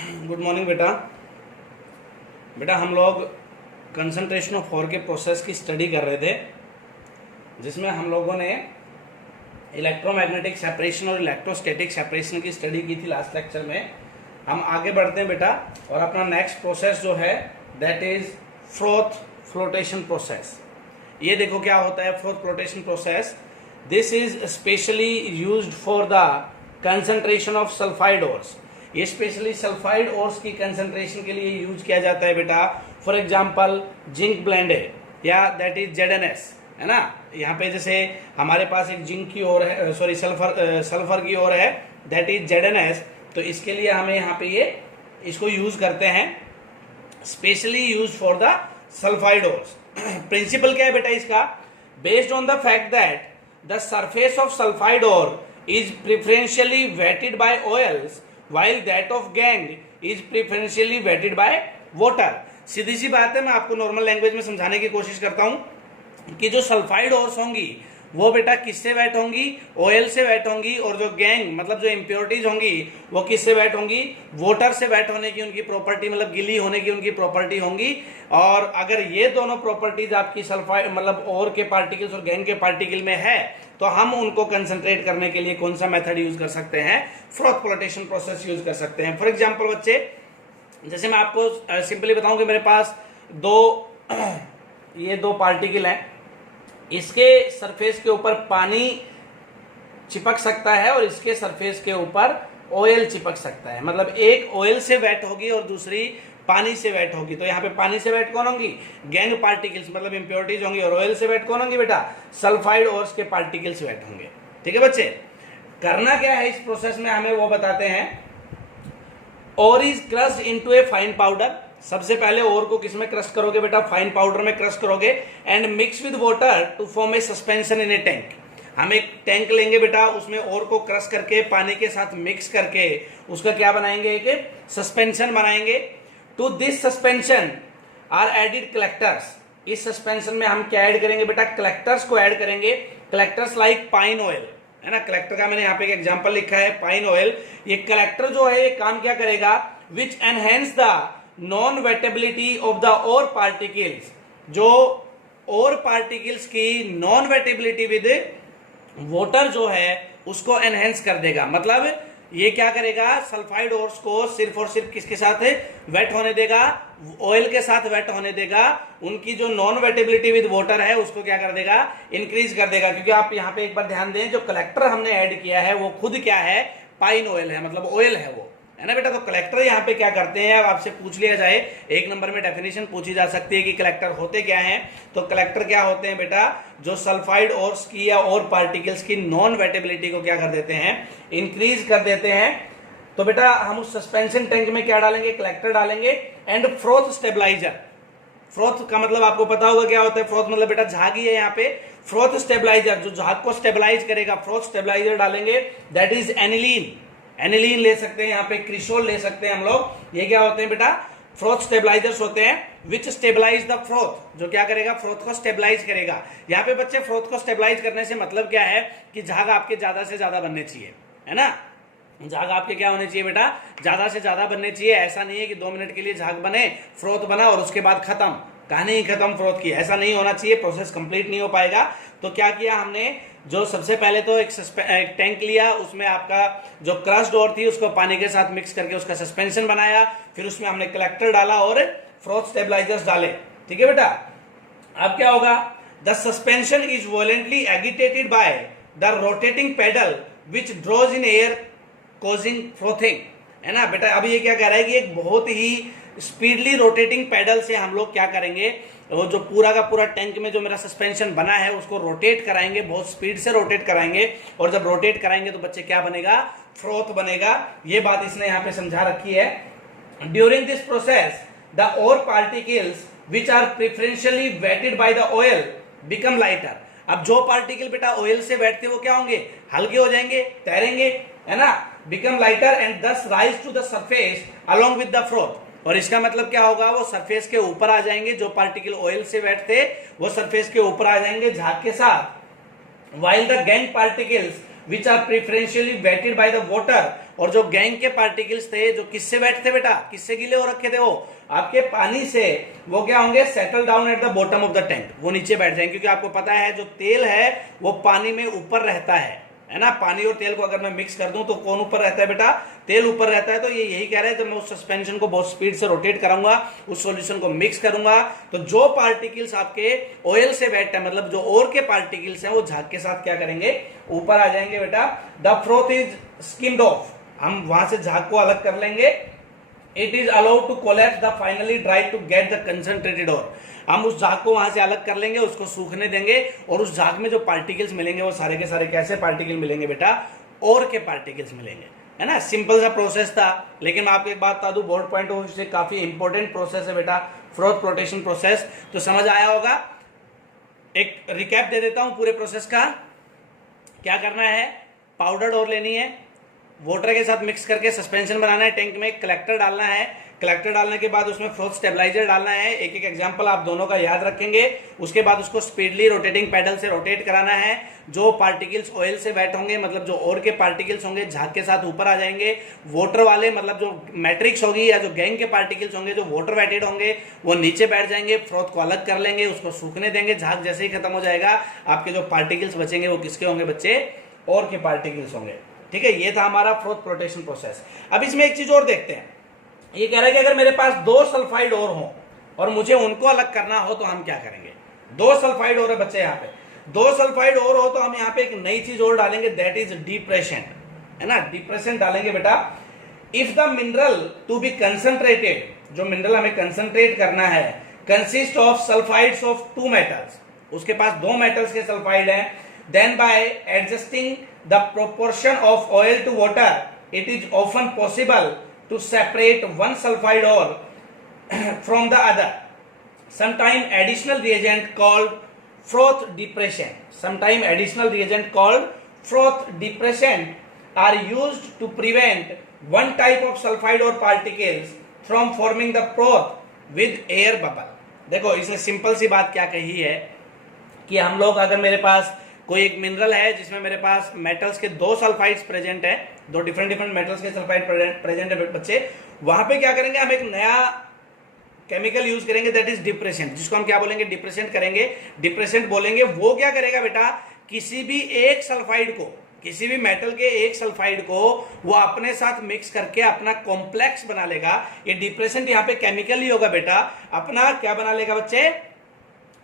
Good morning बेटा। बेटा हम लोग कंसंट्रेशन ऑफ और के प्रोसेस की स्टडी कर रहे थे, जिसमें हम लोगों ने इलेक्ट्रोमैग्नेटिक सेपरेशन और इलेक्ट्रोस्टैटिक सेपरेशन की स्टडी की थी लास्ट लेक्चर में। हम आगे बढ़ते हैं बेटा, और अपना नेक्स्ट प्रोसेस जो है that is froth flotation process. ये देखो क्या होता है froth flotation process. This is specially used for the concentration of sulphide ores. ये स्पेशली सल्फाइड ओर्स की कंसंट्रेशन के लिए यूज किया जाता है बेटा। फॉर एग्जांपल जिंक ब्लेंड है, या दैट इज ZnS, है ना। यहाँ पे जैसे हमारे पास एक जिंक की ओर है, सॉरी सल्फर की ओर है, दैट इज ZnS। तो इसके लिए हमें यहाँ पे ये इसको यूज करते हैं, specially use for the sulphide ores. Principle क्या है बेटा इसका? Based on the fact that the surface of sulphide ore is preferentially wetted by oils while that of gangue is preferentially wetted by water। सीधी सी बात है, मैं आपको normal language में समझाने की कोशिश करता हूं कि जो सल्फाइड ओर्स होंगी वो बेटा किससे वेट होंगी? ऑयल से वेट होंगी। और जो गैंग मतलब जो इम्प्योरिटीज होंगी वो किससे वेट होंगी? वाटर से वेट होने की उनकी प्रॉपर्टी, मतलब गीली होने की उनकी प्रॉपर्टी होंगी। और अगर ये दोनों प्रॉपर्टीज आपकी सल्फाइड मतलब ओर के पार्टिकल्स और गैंग के पार्टिकल में है, तो हम उनको कंसंट्रेट करने के लिए कौन सा मेथड यूज कर सकते हैं? फ्रोथ फ्लोटेशन प्रोसेस यूज कर सकते हैं। फॉर एग्जांपल बच्चे, जैसे मैं आपको सिंपली बताऊं कि मेरे पास ये दो पार्टिकल हैं, इसके सरफेस के ऊपर पानी चिपक सकता है और इसके सरफेस के ऊपर ऑयल चिपक सकता है। मतलब एक ऑयल से वेट होगी और दूसरी पानी से वेट होगी। तो यहाँ पे पानी से वेट कौन होंगी? गैंग पार्टिकल्स मतलब इंप्योरिटीज होंगी। और ऑयल से वेट कौन होंगी बेटा? सल्फाइड ओर्स के पार्टिकल्स वेट होंगे। ठीक है बच्चे, करना क्या है इस प्रोसेस में हमें वो बताते हैं। Ore is crushed into a fine powder. सबसे पहले ओर को किसमें क्रश करोगे बेटा? फाइन पाउडर में क्रश करोगे। And mix with water to form a suspension in a tank. हम एक टैंक लेंगे बेटा, उसमें ओर को क्रश करके पानी के साथ मिक्स करके उसका क्या बनाएंगे? एक सस्पेंशन बनाएंगे। To this suspension are added collectors. इस सस्पेंशन में हम क्या ऐड करेंगे बेटा? कलेक्टर्स को ऐड करेंगे। कलेक्टर्स लाइक पाइन ऑयल, है ना। कलेक्टर का मैंने यहाँ पे एक एग्जांपल लिखा है, पाइन ऑयल। ये कलेक्टर जो है ये काम क्या करेगा? Which enhance the non wettability of the ore particles. जो ओर पार्टिकल्स की नॉन वेटेबिलिटी विद वाटर जो है उसको एनहेंस कर देगा। मतलब ये क्या करेगा? सल्फाइड ओर्स को सिर्फ और सिर्फ किसके साथ वेट होने देगा? ऑयल के साथ वेट होने देगा। उनकी जो नॉन वेटेबिलिटी विद वाटर है उसको क्या कर देगा? इंक्रीज कर देगा। क्योंकि आप यहाँ पे एक बार ध्यान दें, जो कलेक्टर हमने ऐड किया है वो खुद क्या है? पाइन ऑयल है, मतलब ऑयल है वो, है ना बेटा। तो कलेक्टर यहाँ पे क्या करते हैं? अब आपसे पूछ लिया जाए, एक नंबर में डेफिनेशन पूछी जा सकती है कि कलेक्टर होते क्या हैं। तो कलेक्टर क्या होते हैं बेटा? जो सल्फाइड ओर्स की या और पार्टिकल्स की नॉन वेटेबिलिटी को क्या कर देते हैं? इंक्रीज कर देते हैं। तो बेटा हम उस सस्पेंशन टैंक में क्या डालेंगे? कलेक्टर डालेंगे। And froth stabiliser. फ्रोथ का मतलब आपको पता होगा क्या होता है? फ्रोथ मतलब बेटा झाग ही है यहाँ पे। फ्रोथ स्टेबलाइजर जो झाग को स्टेबलाइज करेगा, फ्रोथ स्टेबलाइजर डालेंगे, दैट इज एनिलीन। एनिलीन ले सकते हैं यहाँ पे, क्रिसोल ले सकते हैं हम लोग। ये क्या होते हैं बेटा? फ्रोथ स्टेबलाइजर्स होते हैं। विच स्टेबलाइज द फ्रोथ, जो क्या करेगा? फ्रोथ को स्टेबलाइज करेगा। यहाँ पे बच्चे फ्रोथ को स्टेबलाइज करने से मतलब क्या है? कि झाग आपके ज्यादा से ज्यादा बनने चाहिए, है ना। झाग आपके क्या होने चाहिए बेटा? ज्यादा से ज्यादा बनने चाहिए। ऐसा नहीं है कि 2 मिनट के लिए झाग बने, फ्रोथ बना और उसके बाद खत्म, कहानी ही खत्म फ्रोथ की। ऐसा नहीं होना चाहिए, प्रोसेस कंप्लीट नहीं हो पाएगा। तो क्या किया हमने? जो सबसे पहले तो एक टैंक लिया, उसमें आपका जो क्रश्ड ओर थी उसको पानी के साथ मिक्स करके उसका सस्पेंशन बनाया। फिर उसमें हमने कलेक्टर डाला और फ्रोथ स्टेबलाइजर्स डाले। ठीक है बेटा। अब क्या होगा? The suspension is violently agitated by the rotating paddle which draws in air causing frothing, है ना बेटा। अब ये क्या कह रहा है कि एक बहुत ही स्पीडली रोटेटिंग पेडल से हम लोग क्या करेंगे? वो जो पूरा का पूरा टैंक में जो मेरा सस्पेंशन बना है उसको रोटेट कराएंगे, बहुत स्पीड से रोटेट कराएंगे। और जब रोटेट कराएंगे तो बच्चे क्या बनेगा? फ्रोथ बनेगा। ये बात इसने यहाँ पे समझा रखी है। During this process the ore particles which are preferentially wetted by the oil become lighter. अब जो पार्टिकल बेटा ऑयल से वेट थे वो क्या होंगे? हल्के हो जाएंगे, तैरेंगे, है ना। Become lighter and thus rise to the surface along with the froth. और इसका मतलब क्या होगा? वो सरफेस के ऊपर आ जाएंगे। जो पार्टिकल ऑयल से वेट थे वो सरफेस के ऊपर आ जाएंगे झाग के साथ। while the gangue particles which are preferentially wetted by the water, और जो गैंग के पार्टिकल्स थे जो किससे वेट थे बेटा, किससे गीले हो रखे थे, वो आपके पानी से, वो क्या होंगे, settle down at the bottom of the tank, वो नीचे बैठ जाएंगे। क्योंकि आपको पता है जो तेल है वो पानी में ऊपर रहता है ना। पानी और तेल को अगर मैं मिक्स कर दूं तो कौन ऊपर रहता है बेटा, तेल ऊपर रहता है। तो ये यही कह रहे हैं, जब मैं उस सस्पेंशन को बहुत स्पीड से रोटेट कराऊंगा, उस सॉल्यूशन को मिक्स करूंगा, तो जो पार्टिकल्स आपके ऑयल से वेट है, मतलब जो और के पार्टिकल्स हैं, वो झाग के साथ क्या करेंगे, ऊपर आ जाएंगे बेटा। The froth is skimmed off, हम वहां से झाग को अलग कर लेंगे। It is allowed to collapse the finally dry to get the concentrated oil, हम उस झाग को वहां से अलग कर लेंगे, उसको सूखने देंगे, और उस झाग में जो पार्टिकल्स मिलेंगे वो सारे के सारे कैसे पार्टिकल मिलेंगे बेटा, और के पार्टिकल्स मिलेंगे, है ना। सिंपल सा प्रोसेस था, लेकिन मैं आपको एक बात बता दूं, बोर्ड पॉइंट ऑफ व्यू से काफी इंपॉर्टेंट प्रोसेस है बेटा, फ्रोथ फ्लोटेशन प्रोसेस। तो समझ आया होगा। एक रिकैप दे देता हूं पूरे प्रोसेस का। क्या करना है, पाउडर डोर लेनी है, वाटर के साथ मिक्स करके सस्पेंशन बनाना है, टैंक में कलेक्टर डालना है, कलेक्टर डालने के बाद उसमें फ्रोथ स्टेबलाइजर डालना है। एक एक एग्जांपल आप दोनों का याद रखेंगे। उसके बाद उसको स्पीडली रोटेटिंग पैडल से रोटेट कराना है। जो पार्टिकल्स ऑयल से वेट होंगे, मतलब जो और के पार्टिकल्स होंगे, झाग के साथ ऊपर आ जाएंगे। वाटर वाले, मतलब जो मैट्रिक्स होगी या जो गैंग के पार्टिकल्स होंगे जो वाटर वेटेड होंगे, वो नीचे बैठ जाएंगे। फ्रोथ को अलग कर लेंगे, उसको सूखने देंगे। झाग जैसे ही खत्म हो जाएगा, आपके जो पार्टिकल्स बचेंगे वो किसके होंगे बच्चे, और के पार्टिकल्स होंगे। ठीक है, ये था हमारा फ्रोथ फ्लोटेशन प्रोसेस। अब इसमें एक चीज और देखते हैं। ये कह रहा है कि अगर मेरे पास 2 सल्फाइड और हो और मुझे उनको अलग करना हो तो हम क्या करेंगे। 2 सल्फाइड और है बच्चे, यहाँ पे 2 सल्फाइड और हो तो हम यहाँ पे एक नई चीज और डालेंगे, दैट इज डिप्रेशन, है ना। डिप्रेशन डालेंगे बेटा। If the mineral to be concentrated, जो मिनरल हमें कंसंट्रेट करना है, consist of sulphides of 2 metals, उसके पास 2 मेटल्स के सल्फाइड हैं, then by adjusting the proportion of oil to water, it is often possible to separate one sulfide ore from the other. Sometime additional reagent called froth depression are used to prevent one type of sulfide ore particles from forming the froth with air bubble. देखो इसने simple सी बात क्या कही है कि हम लोग, अगर मेरे पास कोई एक मिनरल है जिसमें मेरे पास मेटल्स के 2 सल्फाइड्स प्रेजेंट है, 2 डिफरेंट मेटल्स के सल्फाइड प्रेजेंट है बच्चे, वहां पे क्या करेंगे, हम एक नया केमिकल यूज करेंगे, दैट इज डिप्रेसेंट, जिसको हम क्या बोलेंगे, डिप्रेसेंट करेंगे, डिप्रेसेंट बोलेंगे। वो क्या करेगा बेटा, किसी भी एक सल्फाइड को, किसी भी मेटल के एक सल्फाइड को वो अपने साथ मिक्स करके अपना कॉम्प्लेक्स बना लेगा। ये डिप्रेसेंट यहाँ पे केमिकल ही होगा बेटा, अपना क्या बना लेगा बच्चे,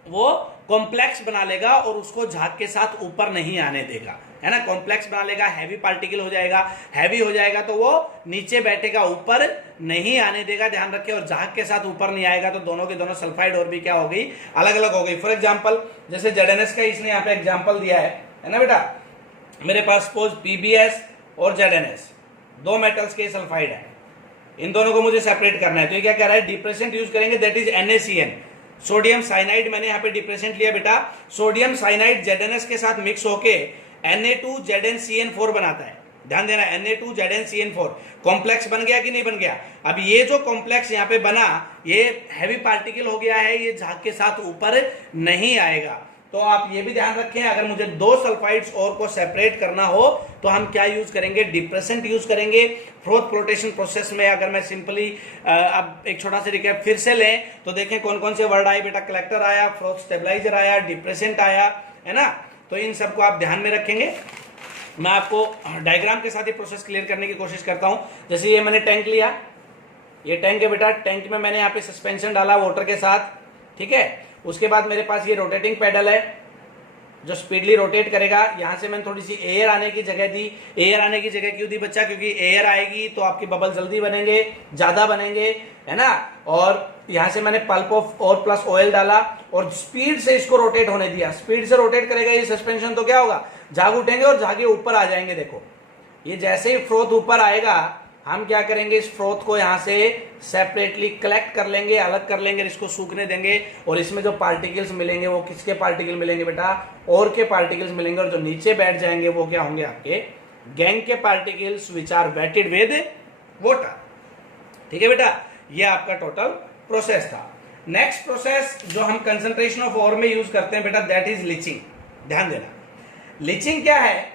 वो कॉम्प्लेक्स बना लेगा और उसको झाग के साथ ऊपर नहीं आने देगा, है ना। कॉम्प्लेक्स बना लेगा, हैवी पार्टिकल हो जाएगा, हैवी हो जाएगा तो वो नीचे बैठेगा, ऊपर नहीं आने देगा, ध्यान रखिए। और झाग के साथ ऊपर नहीं आएगा तो दोनों के दोनों सल्फाइड और भी क्या हो गई, अलग अलग हो गई। फॉर एग्जाम्पल जैसे जेडएनएस का इसने यहाँ पे एग्जाम्पल दिया है ना बेटा, मेरे पास सपोज पीबीएस और जेडएनएस 2 मेटल्स के सल्फाइड है, इन दोनों को मुझे सेपरेट करना है। तो ये क्या कह रहा है, डिप्रेसेंट यूज करेंगे, that is NaCN, sodium cyanide. मैंने यहाँ पे डिप्रेसेंट लिया बेटा, सोडियम साइनाइड जेडएनएस के साथ मिक्स होके Na2ZnCN4 बनाता है, ध्यान देना, Na2ZnCN4 कॉम्प्लेक्स बन गया कि नहीं बन गया। अब ये जो कॉम्प्लेक्स यहाँ पे बना, ये हैवी पार्टिकल हो गया है, ये झाग के साथ ऊपर नहीं आएगा। तो आप ये भी ध्यान रखें, अगर मुझे 2 सल्फाइड्स और को सेपरेट करना हो तो हम क्या यूज करेंगे, डिप्रेसेंट यूज करेंगे। फ्रोथ फ्लोटेशन प्रोसेस में अगर मैं सिंपली अब एक छोटा सा रिकैप फिर से लें तो देखें कौन कौन से वर्ड आए बेटा, कलेक्टर आया, फ्रोथ स्टेबलाइजर आया, डिप्रेसेंट आया, है ना। तो इन सबको आप ध्यान में रखेंगे। मैं आपको डायग्राम के साथ ये प्रोसेस क्लियर करने की कोशिश करता हूं। जैसे ये मैंने टैंक लिया, ये टैंक है बेटा, टैंक में मैंने यहाँ पे सस्पेंशन डाला वाटर के साथ, ठीक है। उसके बाद मेरे पास ये रोटेटिंग पैडल है जो स्पीडली रोटेट करेगा। यहां से मैंने थोड़ी सी एयर आने की जगह दी। एयर आने की जगह क्यों दी बच्चा, क्योंकि एयर आएगी तो आपके बबल जल्दी बनेंगे, ज्यादा बनेंगे, है ना। और यहां से मैंने पल्प ऑफ और प्लस ऑयल डाला और स्पीड से इसको रोटेट होने दिया। स्पीड से रोटेट करेगा ये सस्पेंशन तो क्या होगा, झाग उठेंगे और झागे ऊपर आ जाएंगे। देखो ये जैसे ही फ्रोथ ऊपर आएगा, हम क्या करेंगे, इस फ्रोथ को यहां से सेपरेटली कलेक्ट कर लेंगे, अलग कर लेंगे, इसको सूखने देंगे। और इसमें जो पार्टिकल्स मिलेंगे वो किसके पार्टिकल मिलेंगे बेटा, और के पार्टिकल्स मिलेंगे। और जो नीचे बैठ जाएंगे वो क्या होंगे, आपके गैंग के particles which are wetted with water. ठीक है बेटा, ये आपका टोटल प्रोसेस था। नेक्स्ट प्रोसेस जो हम कंसंट्रेशन ऑफ ओर में यूज करते हैं बेटा, दैट इज लीचिंग। ध्यान देना, लीचिंग क्या है,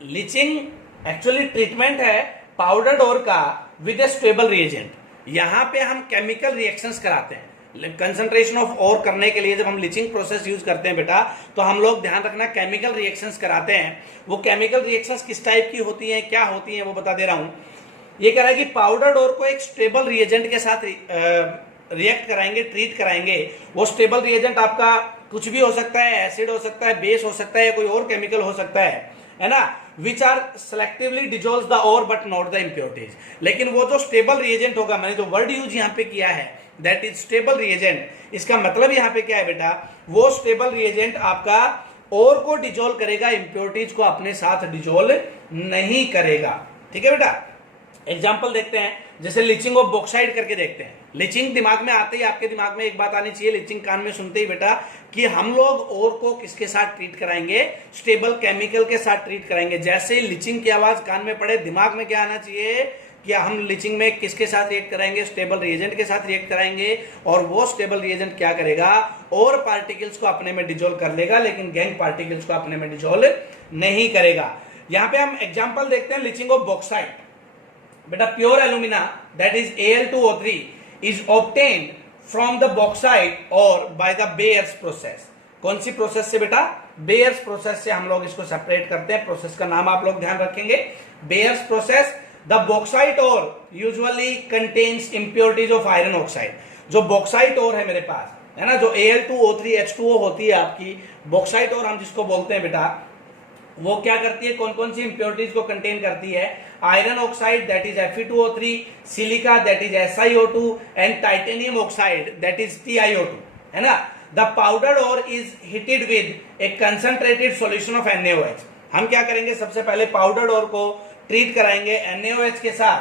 लीचिंग एक्चुअली ट्रीटमेंट है पाउडर्ड ओर का विद ए स्टेबल रिएजेंट। यहां पे हम केमिकल रिएक्शंस कराते हैं कंसंट्रेशन ऑफ ओर करने के लिए। जब हम लीचिंग प्रोसेस यूज करते हैं बेटा, तो हम लोग ध्यान रखना केमिकल रिएक्शंस कराते हैं। वो केमिकल रिएक्शंस किस टाइप की होती हैं, क्या होती हैं, वो बता दे रहा हूं। ये कह रहा है कि पाउडर्ड ओर को एक स्टेबल रिएजेंट के साथ रिएक्ट कराएंगे, ट्रीट कराएंगे। वो स्टेबल रिएजेंट आपका कुछ भी हो सकता है, एसिड हो सकता है, बेस हो सकता है, या कोई और केमिकल हो सकता है ना, which are selectively dissolve the ore but not the impurities. लेकिन वो जो स्टेबल रिएजेंट होगा, मैंने जो वर्ड यूज यहाँ पे किया है दैट इज स्टेबल रिएजेंट, इसका मतलब यहाँ पे क्या है बेटा, वो स्टेबल रिएजेंट आपका ओर को डिजोल्व करेगा, इम्प्योरिटीज को अपने साथ डिजोल्व नहीं करेगा। ठीक है बेटा, एग्जाम्पल देखते हैं, जैसे लीचिंग ऑफ बॉक्साइड करके देखते हैं। लीचिंग दिमाग में आते ही आपके दिमाग में एक बात आनी चाहिए, लीचिंग कान में सुनते ही बेटा, कि हम लोग ओर को किसके साथ ट्रीट कराएंगे, स्टेबल केमिकल के साथ ट्रीट कराएंगे। जैसे ही लीचिंग की आवाज कान में पड़े, दिमाग में क्या आना चाहिए कि हम लीचिंग में किसके साथ रिएक्ट कराएंगे, स्टेबल रिएजेंट के साथ रिएक्ट कराएंगे। और वो स्टेबल रिएजेंट क्या करेगा, और पार्टिकल्स को अपने में डिजोल्व कर लेगा, लेकिन गैंग पार्टिकल्स को अपने में डिजोल्व नहीं करेगा। यहां पे हम एग्जांपल देखते हैं लीचिंग ऑफ बॉक्साइट। बेटा pure alumina that is Al2O3 is obtained from the bauxite और बाय द बेयर्स प्रोसेस। कौन सी प्रोसेस से बेटा, बेयर्स प्रोसेस से हम लोग इसको सेपरेट करते हैं। प्रोसेस का नाम आप लोग ध्यान रखेंगे, Bayer's process. The bauxite ore usually contains impurities of iron oxide. जो बॉक्साइट ओर है मेरे पास, है ना, जो Al2O3 H2O होती है आपकी, बॉक्साइट ओर हम जिसको बोलते हैं बेटा, वो क्या करती है, कौन कौन सी इंप्योरिटीज को कंटेन करती है, iron oxide that is Fe2O3, silica that is SiO2 and titanium oxide that is TiO2, है ना। The powder ore is heated with a concentrated solution of NaOH। हम क्या करेंगे, सबसे पहले पाउडर ओर को ट्रीट कराएंगे NaOH के साथ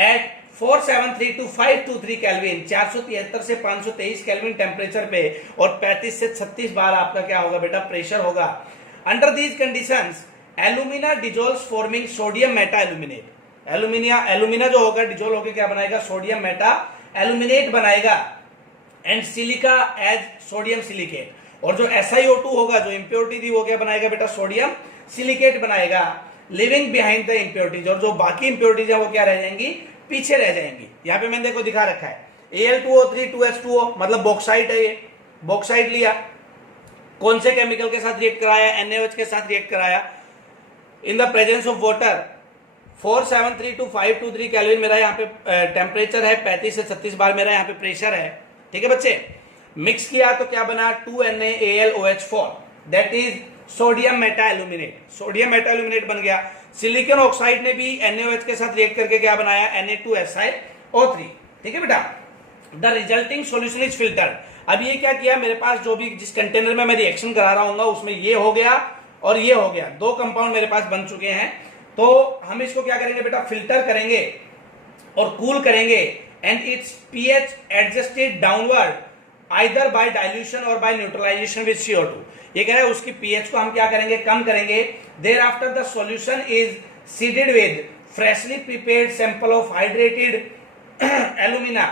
एट 473 to 523 केल्विन, 473 से 523 केल्विन टेम्परेचर पे, और 35 से 36 बार आपका क्या होगा बेटा, प्रेशर होगा। Under these conditions alumina dissolves forming sodium meta aluminate. Alumina जो होगा डिजोल्व होकर क्या बनाएगा, सोडियम मेटा एल्यूमिनेट बनाएगा, and silica as sodium silicate. और जो SiO2 होगा, जो इंप्योरिटी थी, वो क्या बनाएगा बेटा, सोडियम सिलिकेट बनाएगा, लिविंग बिहाइंड द इंप्योरिटीज। और जो बाकी इंप्योरिटीज है वो क्या रह जाएंगी, पीछे रह जाएंगी। यहाँ पे मैंने देखो दिखा रखा है Al2O3 2H2O, मतलब बॉक्साइट है ये, बॉक्साइट लिया, कौन से केमिकल के साथ रिएक्ट कराया, NaOH के साथ रिएक्ट कराया, in the presence of water. 473 to 523 kelvin मेरा यहाँ पे टेम्परेचर है, 35 से 36 बार मेरा यहाँ पे प्रेशर है। ठीक है बच्चे, मिक्स किया तो क्या बना, 2NaAlOH4 that is sodium meta aluminate. Sodium meta aluminate बन गया। सिलिकॉन ऑक्साइड ने भी NaOH के साथ रिएक्ट करके क्या बनाया, Na2SiO3। ठीक है बेटा, the resulting solution is filtered. अब ये क्या किया, मेरे पास जो भी जिस कंटेनर में मैं रिएक्शन करा रहा हूँ उसमें ये हो गया और ये हो गया, दो कंपाउंड मेरे पास बन चुके हैं। तो हम इसको क्या करेंगे बेटा, फिल्टर करेंगे और कूल करेंगे, and it's pH adjusted downward either bye dilution और बाय न्यूट्रलाइजेशन विद CO2। ये कह रहा है उसकी pH को हम क्या करेंगे, कम करेंगे। Thereafter the solution is seeded with freshly prepared sample of hydrated alumina.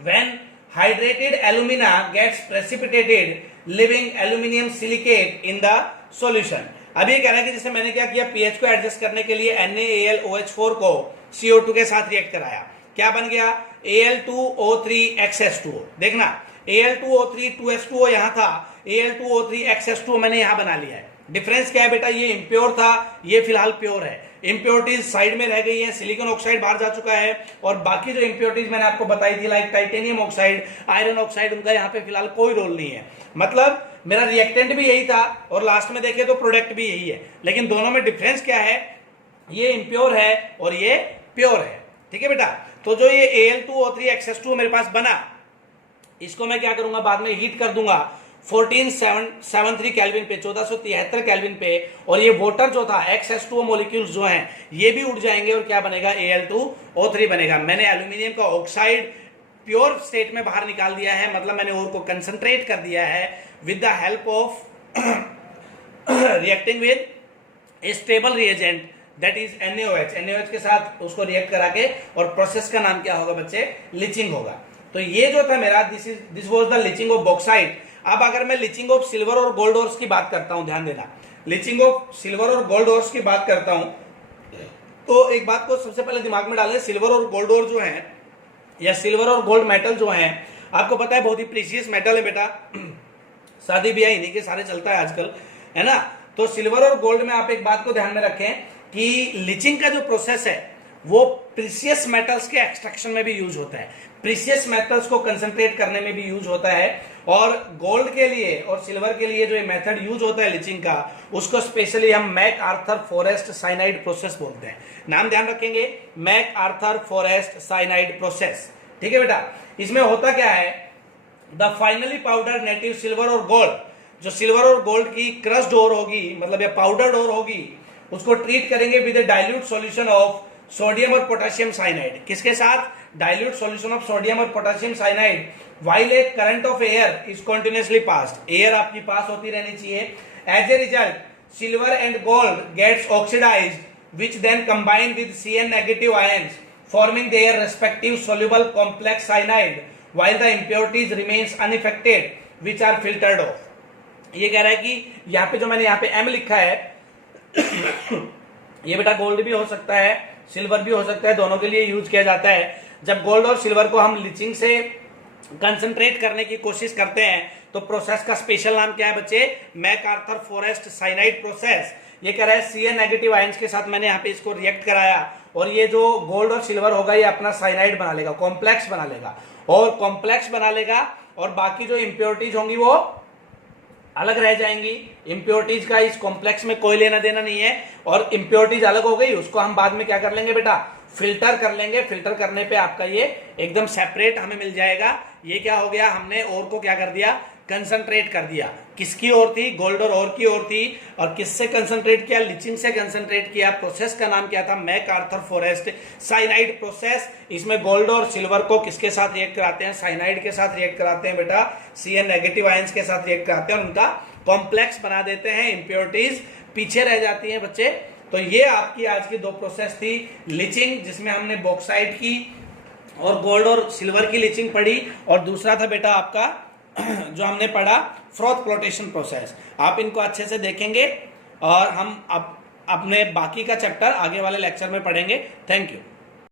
When hydrated alumina gets precipitated, leaving aluminium silicate in the solution। अब ये कह रहा है कि जैसे मैंने क्या किया, pH को एडजस्ट करने के लिए NaAlOH4 को CO2 के साथ रिएक्ट कराया, क्या बन गया, Al2O3XH2O। देखना Al2O3 2H2O यहां था, Al2O3XH2O मैंने यहां बना लिया है। डिफरेंस क्या है बेटा, ये इम्प्योर था, ये फिलहाल प्योर है। इंप्योरिटीज साइड में रह गई है, सिलिकॉन ऑक्साइड बाहर जा चुका है, और बाकी जो इंप्योरिटीज मैंने आपको बताई थी like titanium oxide, iron oxide, उनका यहाँ पे फिलहाल कोई रोल नहीं है। मतलब मेरा रिएक्टेंट भी यही था और लास्ट में देखे तो प्रोडक्ट भी यही है, लेकिन दोनों में डिफरेंस क्या है, ये इम्प्योर है और ये प्योर है। ठीक है बेटा, तो जो ये Al2O3XH2 मेरे पास बना, इसको मैं क्या करूंगा, बाद में हीट कर दूंगा 1473 केल्विन पे, 1473 केल्विन पे, और ये वाटर जो था XH2O मॉलिक्यूल्स जो हैं ये भी उड़ जाएंगे और क्या बनेगा, Al2O3 बनेगा। मैंने एल्यूमिनियम का ऑक्साइड प्योर स्टेट में बाहर निकाल दिया है, मतलब मैंने ओर को कंसंट्रेट कर दिया है with the help of reacting with A stable reagent that is NaOH के साथ उसको रिएक्ट करा के, और प्रोसेस का नाम क्या होगा बच्चे, लीचिंग होगा। तो ये जो था मेरा, this was the leaching of bauxite. अब अगर मैं लीचिंग ऑफ सिल्वर और गोल्ड ओर्स की बात करता हूं, ध्यान देना, लीचिंग ऑफ सिल्वर और गोल्ड ओर्स की बात करता हूं, तो एक बात को सबसे पहले दिमाग में डालें, सिल्वर और गोल्ड ओर जो है या सिल्वर और गोल्ड मेटल जो है, आपको पता है बहुत ही प्रीशियस मेटल है बेटा। शादी ब्याह इन्हीं के सारे चलता है आजकल, है ना। तो सिल्वर और गोल्ड में आप एक बात को ध्यान में रखें कि लीचिंग का जो प्रोसेस है वो प्रीशियस मेटल्स के एक्सट्रैक्शन में भी यूज होता है, प्रीशियस मेटल्स को कंसंट्रेट करने में भी यूज होता है। और गोल्ड के लिए और सिल्वर के लिए जो मेथड यूज होता है लीचिंग का, उसको स्पेशली हम MacArthur Forrest cyanide process बोलते हैं। नाम ध्यान रखेंगे, MacArthur Forrest cyanide process, ठीक है बेटा। इसमें होता क्या है, the finally powder native silver और गोल्ड, जो सिल्वर और गोल्ड की क्रस्ड ओर होगी, मतलब ये पाउडर्ड ओर होगी, उसको ट्रीट करेंगे with a dilute solution of sodium और पोटेशियम साइनाइड। किसके साथ? डाइल्यूट सॉल्यूशन ऑफ सोडियम और potassium cyanide. While a current of air is continuously passed, air आपकी पास होती रहनी चाहिए। As a result silver and gold gets oxidised which then combine with Cn negative ions forming their respective soluble complex cyanide while the impurities remains unaffected which are filtered off। ये कह रहा है कि यहाँ पे जो मैंने यहाँ पे M लिखा है ये बेटा गोल्ड भी हो सकता है, सिल्वर भी हो सकता है, दोनों के लिए यूज किया जाता है। जब गोल्ड और सिल्वर को हम लीचिंग से कंसंट्रेट करने की कोशिश करते हैं तो प्रोसेस का स्पेशल नाम क्या है बच्चे? MacArthur Forrest cyanide process. ये कह रहा है Cn नेगेटिव आयंस के साथ मैंने यहाँ पे इसको रिएक्ट कराया और ये जो गोल्ड और सिल्वर होगा ये अपना साइनाइड बना लेगा, कॉम्प्लेक्स बना लेगा, और कॉम्प्लेक्स बना लेगा और बाकी जो इंप्योरिटीज होंगी वो अलग रह जाएंगी। इंप्योरिटीज का इस कॉम्प्लेक्स में कोई लेना देना नहीं है, और इंप्योरिटीज अलग हो गई, उसको हम बाद में क्या कर लेंगे बेटा? फिल्टर कर लेंगे। फिल्टर करने पे आपका ये एकदम सेपरेट हमें मिल जाएगा। ये क्या हो गया, हमने और को क्या कर दिया? कंसंट्रेट कर दिया। किसकी ओर थी? गोल्ड और की ओर थी। और किससे कंसंट्रेट किया? लीचिंग से कंसंट्रेट किया। प्रोसेस का नाम क्या था? MacArthur Forrest cyanide process. इसमें गोल्ड और सिल्वर को किसके साथ रिएक्ट कराते हैं? साइनाइड के साथ रिएक्ट कराते हैं बेटा, Cn नेगेटिव आयंस के साथ रिएक्ट कराते हैं और उनका कॉम्प्लेक्स बना देते हैं। इंप्योरिटीज पीछे रह जाती हैं बच्चे। तो ये आपकी आज की दो प्रोसेस थी, लीचिंग जिसमें हमने बॉक्साइट की और गोल्ड और सिल्वर की लीचिंग पढ़ी, और दूसरा था बेटा आपका जो हमने पढ़ा फ्रॉथ फ्लोटेशन प्रोसेस। आप इनको अच्छे से देखेंगे और हम अब अपने बाकी का चैप्टर आगे वाले लेक्चर में पढ़ेंगे। Thank you.